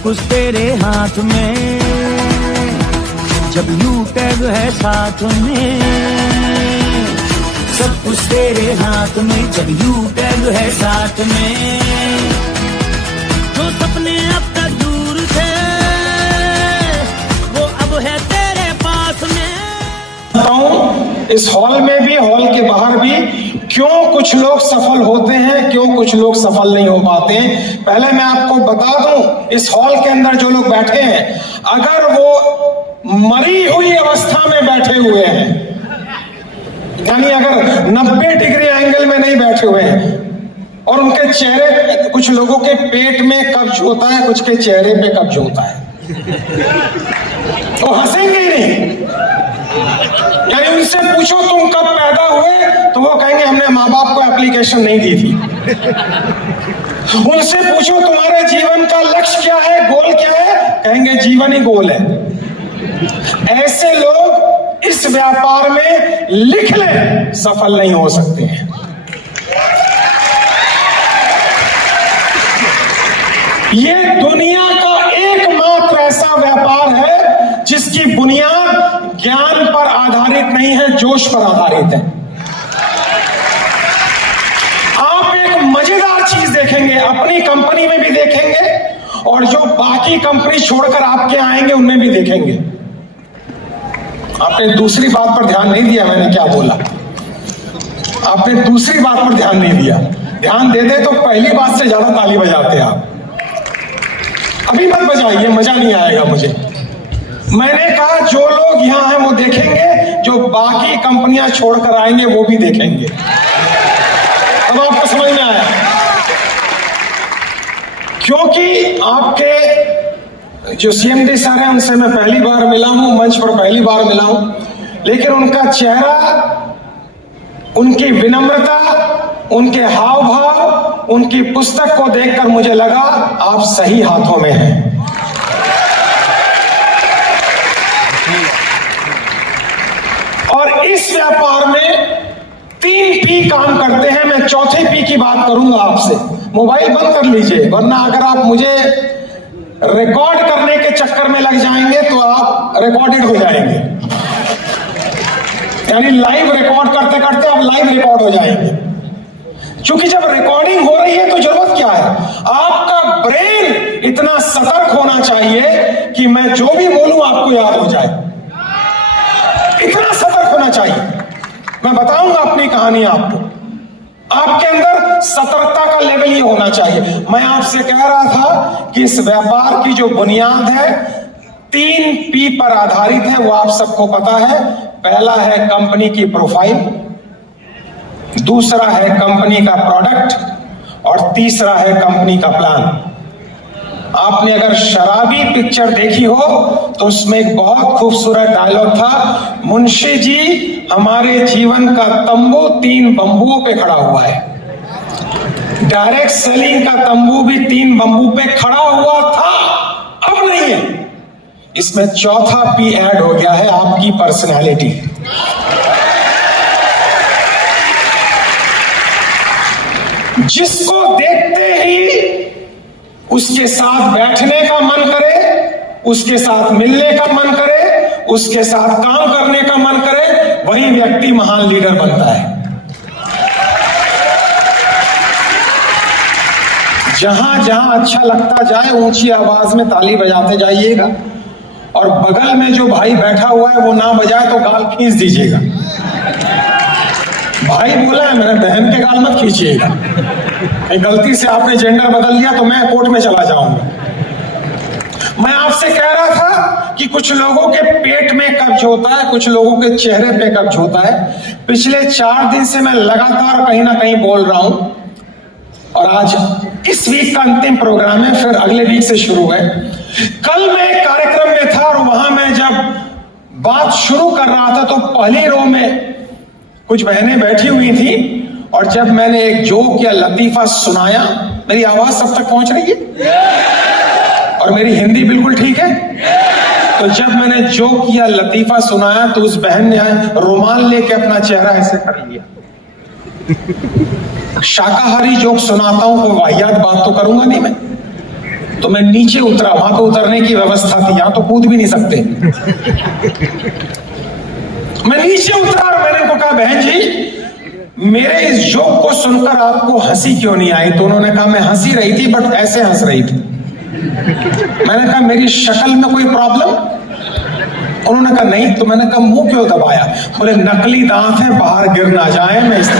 सब कुछ तेरे हाथ में, जब यू टैग है साथ में। सब कुछ तेरे हाथ में, जब यू टैग है साथ में। जो सपने अब तक दूर थे, वो अब है तेरे पास में। इस हॉल में भी, हॉल के बाहर भी, क्यों कुछ लोग सफल होते हैं, क्यों कुछ लोग सफल नहीं हो पाते हैं। पहले मैं आपको बता दूं, इस हॉल के अंदर जो लोग बैठे हैं, अगर वो मरी हुई अवस्था में बैठे हुए हैं, यानी अगर 90 डिग्री एंगल में नहीं बैठे हुए हैं, और उनके चेहरे, कुछ लोगों के पेट में कब्ज होता है, कुछ के चेहरे पे कब्ज होता है, तो हंसेंगे ही नहीं। यानी उनसे पूछो तुम कब पैदा हुए, तो वो कहेंगे हमने माँ बाप को एप्लीकेशन नहीं दी थी। उनसे पूछो तुम्हारे जीवन का लक्ष्य क्या है, गोल क्या है, कहेंगे जीवन ही गोल है। ऐसे लोग इस व्यापार में लिख ले सफल नहीं हो सकते हैं। ये दुनिया का एकमात्र ऐसा व्यापार है जिसकी बुनियाद ज्ञान पर आधारित नहीं है, जोश पर आधारित है। आप एक मजेदार चीज देखेंगे, अपनी कंपनी में भी देखेंगे, और जो बाकी कंपनी छोड़कर आपके आएंगे उनमें भी देखेंगे। आपने दूसरी बात पर ध्यान नहीं दिया, मैंने क्या बोला, आपने दूसरी बात पर ध्यान नहीं दिया। ध्यान देते तो पहली बात से ज्यादा ताली बजाते आप। अभी मत बजाइए, मजा नहीं आएगा मुझे। मैंने कहा जो लोग यहां हैं वो देखेंगे, जो बाकी कंपनियां छोड़कर आएंगे वो भी देखेंगे। अब आपको समझ में आया, क्योंकि आपके जो सीएमडी सर हैं उनसे मैं पहली बार मिला हूं, मंच पर पहली बार मिला हूं, लेकिन उनका चेहरा, उनकी विनम्रता, उनके हाव भाव, उनकी पुस्तक को देखकर मुझे लगा आप सही हाथों में हैं। और इस व्यापार में 3 P काम करते हैं। मैं चौथे P की बात करूंगा आपसे। मोबाइल बंद कर लीजिए, वरना अगर आप मुझे रिकॉर्ड करने के चक्कर में लग जाएंगे तो आप रिकॉर्डेड हो जाएंगे, यानी लाइव रिकॉर्ड करते करते आप लाइव रिकॉर्ड हो जाएंगे। क्योंकि जब रिकॉर्डिंग हो रही है तो जरूरत क्या है, आपका ब्रेन इतना सतर्क होना चाहिए कि मैं जो भी बोलूं आपको याद हो जाए, इतना सतर्क होना चाहिए। मैं बताऊंगा अपनी कहानी आपको, आपके अंदर सतर्कता का लेवल ये होना चाहिए। मैं आपसे कह रहा था कि इस व्यापार की जो बुनियाद है 3 P पर आधारित है, वो आप सबको पता है। पहला है कंपनी की प्रोफाइल, दूसरा है कंपनी का प्रोडक्ट, और तीसरा है कंपनी का प्लान। आपने अगर शराबी पिक्चर देखी हो तो उसमें एक बहुत खूबसूरत डायलॉग था, मुंशी जी हमारे जीवन का तंबू 3 बंबुओं पे खड़ा हुआ है। डायरेक्ट सेलिंग का तंबू भी 3 बंबू पे खड़ा हुआ था, अब नहीं है। इसमें चौथा P ऐड हो गया है, आपकी पर्सनैलिटी। जिसको देखते ही उसके साथ बैठने का मन करे, उसके साथ मिलने का मन करे, उसके साथ काम करने का मन करे, वही व्यक्ति महान लीडर बनता है। जहां जहां अच्छा लगता जाए ऊंची आवाज में ताली बजाते जाइएगा, और बगल में जो भाई बैठा हुआ है वो ना बजाए तो गाल खींच दीजिएगा। भाई बोला है, मेरे बहन के गाल मत खींचिएगा। गलती से आपने जेंडर बदल दिया तो मैं कोर्ट में चला जाऊंगा। मैं आपसे कह रहा था कि कुछ लोगों के पेट में कब्ज होता है, कुछ लोगों के चेहरे पे कब्ज होता है। पिछले 4 दिन से मैं लगातार कहीं ना कहीं बोल रहा हूं, और आज इस वीक का अंतिम प्रोग्राम है, फिर अगले वीक से शुरू है। कल मैं एक कार्यक्रम में था, और वहां मैं जब बात शुरू कर रहा था तो पहली रो में कुछ बहनें बैठी हुई थी, और जब मैंने एक जोक या लतीफा सुनाया, मेरी आवाज सब तक पहुंच रही है और मेरी हिंदी बिल्कुल ठीक है, तो जब मैंने जोक या लतीफा सुनाया तो उस बहन ने रुमाल लेके अपना चेहरा ऐसे कर लिया। शाकाहारी जोक सुनाता हूं, कोई वाहियात बात तो करूंगा नहीं मैं। तो मैं नीचे उतरा, वहां तो उतरने की व्यवस्था थी, यहां तो कूद भी नहीं सकते। मैं नीचे उतरा और मैंने उनको कहा, बहन जी मेरे इस जोक को सुनकर आपको हंसी क्यों नहीं आई? तो उन्होंने कहा, मैं हंसी रही थी बट ऐसे हंस रही थी। मैंने कहा, मेरी शक्ल में कोई प्रॉब्लम? उन्होंने कहा नहीं। तो मैंने कहा, मुंह क्यों दबाया? बोले, नकली दांत है, बाहर गिर ना जाए, मैं इस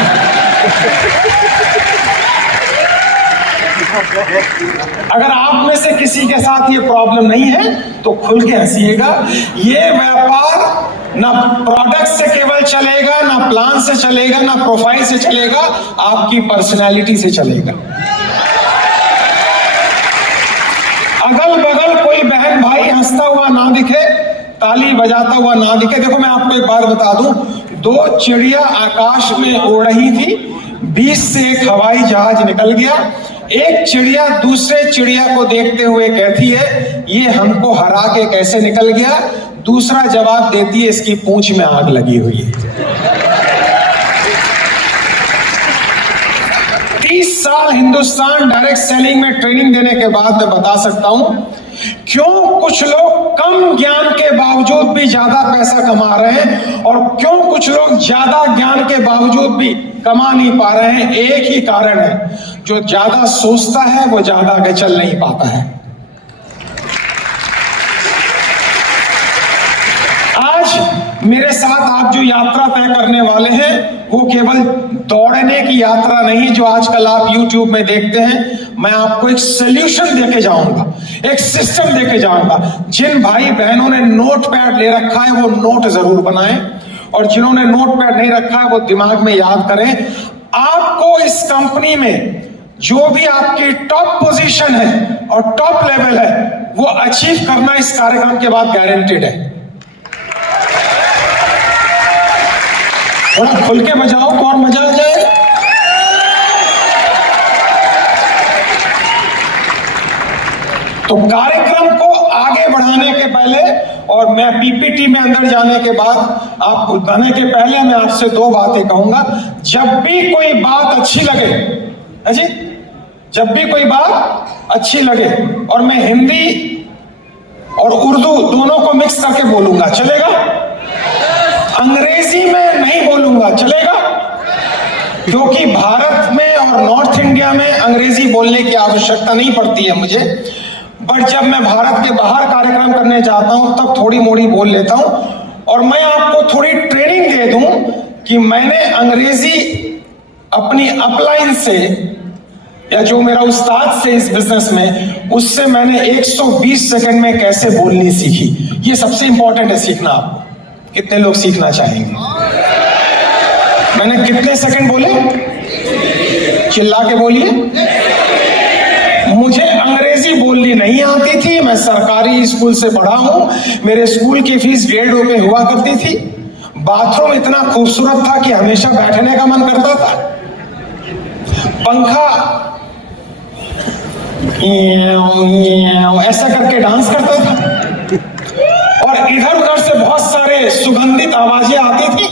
अगर आप में से किसी के साथ ये प्रॉब्लम नहीं है तो खुल के हंसिएगा। ये व्यापार ना प्रोडक्ट से केवल चलेगा, ना प्लान से चलेगा, ना प्रोफाइल से चलेगा, आपकी पर्सनैलिटी से चलेगा। अगल बगल कोई बहन भाई हंसता हुआ ना दिखे, ताली बजाता हुआ ना दिखे। देखो मैं आपको एक बात बता दूं, 2 चिड़िया आकाश में उड़ रही थी, बीच से एक हवाई जहाज निकल गया। एक चिड़िया दूसरे चिड़िया को देखते हुए कहती है, ये हमको हरा के कैसे निकल गया? दूसरा जवाब देती है, इसकी पूंछ में आग लगी हुई है। 30 साल हिंदुस्तान डायरेक्ट सेलिंग में ट्रेनिंग देने के बाद मैं बता सकता हूं क्यों कुछ लोग कम ज्ञान के बावजूद भी ज्यादा पैसा कमा रहे हैं और क्यों कुछ लोग ज्यादा ज्ञान के बावजूद भी कमा नहीं पा रहे हैं। एक ही कारण है, जो ज्यादा सोचता है वो ज्यादा आगे चल नहीं पाता है। आज मेरे साथ आप जो यात्रा तय करने वाले हैं वो केवल दौड़ने की यात्रा नहीं जो आजकल आप YouTube में देखते हैं। मैं आपको एक सॉल्यूशन देके जाऊंगा, एक सिस्टम देके जाऊंगा। जिन भाई बहनों ने नोट पैड ले रखा है वो नोट जरूर बनाएं, और जिन्होंने नोट पैड नहीं रखा है वो दिमाग में याद करें। आपको इस कंपनी में जो भी आपकी टॉप पोजीशन है और टॉप लेवल है वो अचीव करना इस कार्यक्रम के बाद गारंटेड है। थोड़ा खुल के बजाओ तो और मजा आ जाए। तो कार्यक्रम को आगे बढ़ाने के पहले और मैं पीपीटी में अंदर जाने के बाद, आप बताने के पहले मैं आपसे 2 बातें कहूंगा। जब भी कोई बात अच्छी लगे, अजी जब भी कोई बात अच्छी लगे, और मैं हिंदी और उर्दू दोनों को मिक्स करके बोलूंगा, चलेगा? अंग्रेजी में नहीं बोलूंगा, चलेगा? क्योंकि भारत में और नॉर्थ इंडिया में अंग्रेजी बोलने की आवश्यकता नहीं पड़ती है मुझे, बट जब मैं भारत के बाहर कार्यक्रम करने जाता हूं तब थोड़ी मोड़ी बोल लेता हूं। और मैं आपको थोड़ी ट्रेनिंग दे दूं कि मैंने अंग्रेजी अपनी अपलाइन से या जो मेरा उस्ताद से इस बिजनेस में, उससे मैंने 120 सेकंड में कैसे बोलनी सीखी। ये सबसे इंपॉर्टेंट है सीखना। आपको कितने लोग सीखना चाहेंगे? मैंने कितने सेकंड बोले? चिल्ला के बोलिए। मुझे अंग्रेजी बोलनी नहीं आती थी, मैं सरकारी स्कूल से पढ़ा हूं, मेरे स्कूल की फीस 1.5 रुपए हुआ करती थी, बाथरूम इतना खूबसूरत था कि हमेशा बैठने का मन करता था, पंखा ऐसा करके डांस करता था, और इधर उधर से बहुत सारे सुगंधित आवाजें आती थी।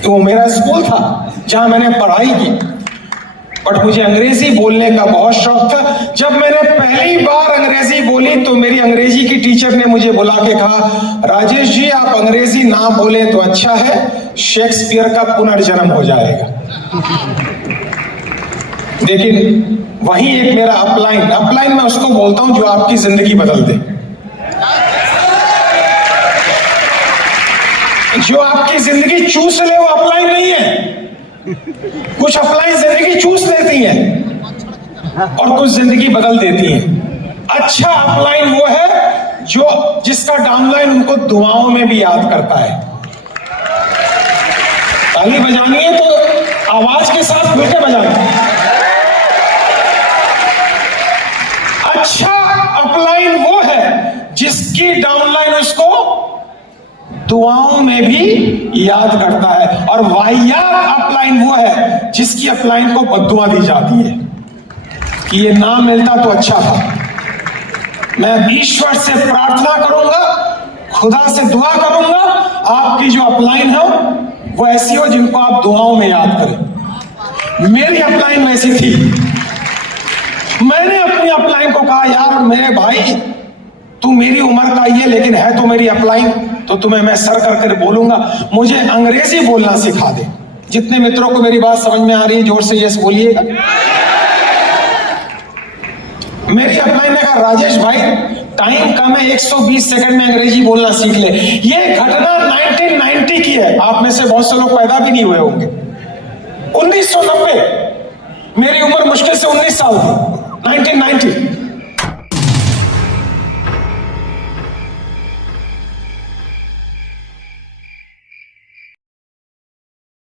तो वो मेरा स्कूल था जहां मैंने पढ़ाई की, बट मुझे अंग्रेजी बोलने का बहुत शौक था। जब मैंने पहली बार अंग्रेजी बोली तो मेरी अंग्रेजी की टीचर ने मुझे बुला के कहा, राजेश जी आप अंग्रेजी ना बोले तो अच्छा है, शेक्सपियर का पुनर्जन्म हो जाएगा। लेकिन वही एक मेरा अपलाइन मैं उसको बोलता हूं जो आपकी जिंदगी बदल दे, जो आपकी जिंदगी चूस ले, वो अपलाइन नहीं है। कुछ अपलाइन जिंदगी चूस लेती हैं और कुछ जिंदगी बदल देती हैं। अच्छा अपलाइन वो है जो जिसका डाउनलाइन उनको दुआओं में भी याद करता है। ताली बजानी है तो आवाज के साथ मिलकर बजाना। अच्छा अपलाइन वो है जिसकी डाउनलाइन उसको दुआओं में भी याद करता है, और वाहियात अपलाइन वो है जिसकी अपलाइन को बद्दुआ दी जाती है कि ये ना मिलता तो अच्छा था। मैं ईश्वर से प्रार्थना करूंगा, खुदा से दुआ करूंगा, आपकी जो अपलाइन है वो ऐसी हो जिनको आप दुआओं में याद करें। मेरी अपलाइन वैसी थी। मैंने अपनी अपलाइन को कहा, यार मेरे भाई तू मेरी उम्र का ही है लेकिन है तो मेरी अपलाइन, तो तुम्हें मैं सर कर बोलूंगा, मुझे अंग्रेजी बोलना सिखा दे। जितने मित्रों को मेरी बात समझ में आ रही है जोर से यस बोलिएगा। मेरी अपलाइन ने कहा, राजेश भाई टाइम कम है, 120 सेकंड में अंग्रेजी बोलना सीख ले। ये घटना 1990 की है, आप में से बहुत से लोग पैदा भी नहीं हुए होंगे। 1990, मेरी उम्र मुश्किल से 19 साल थी, 1990।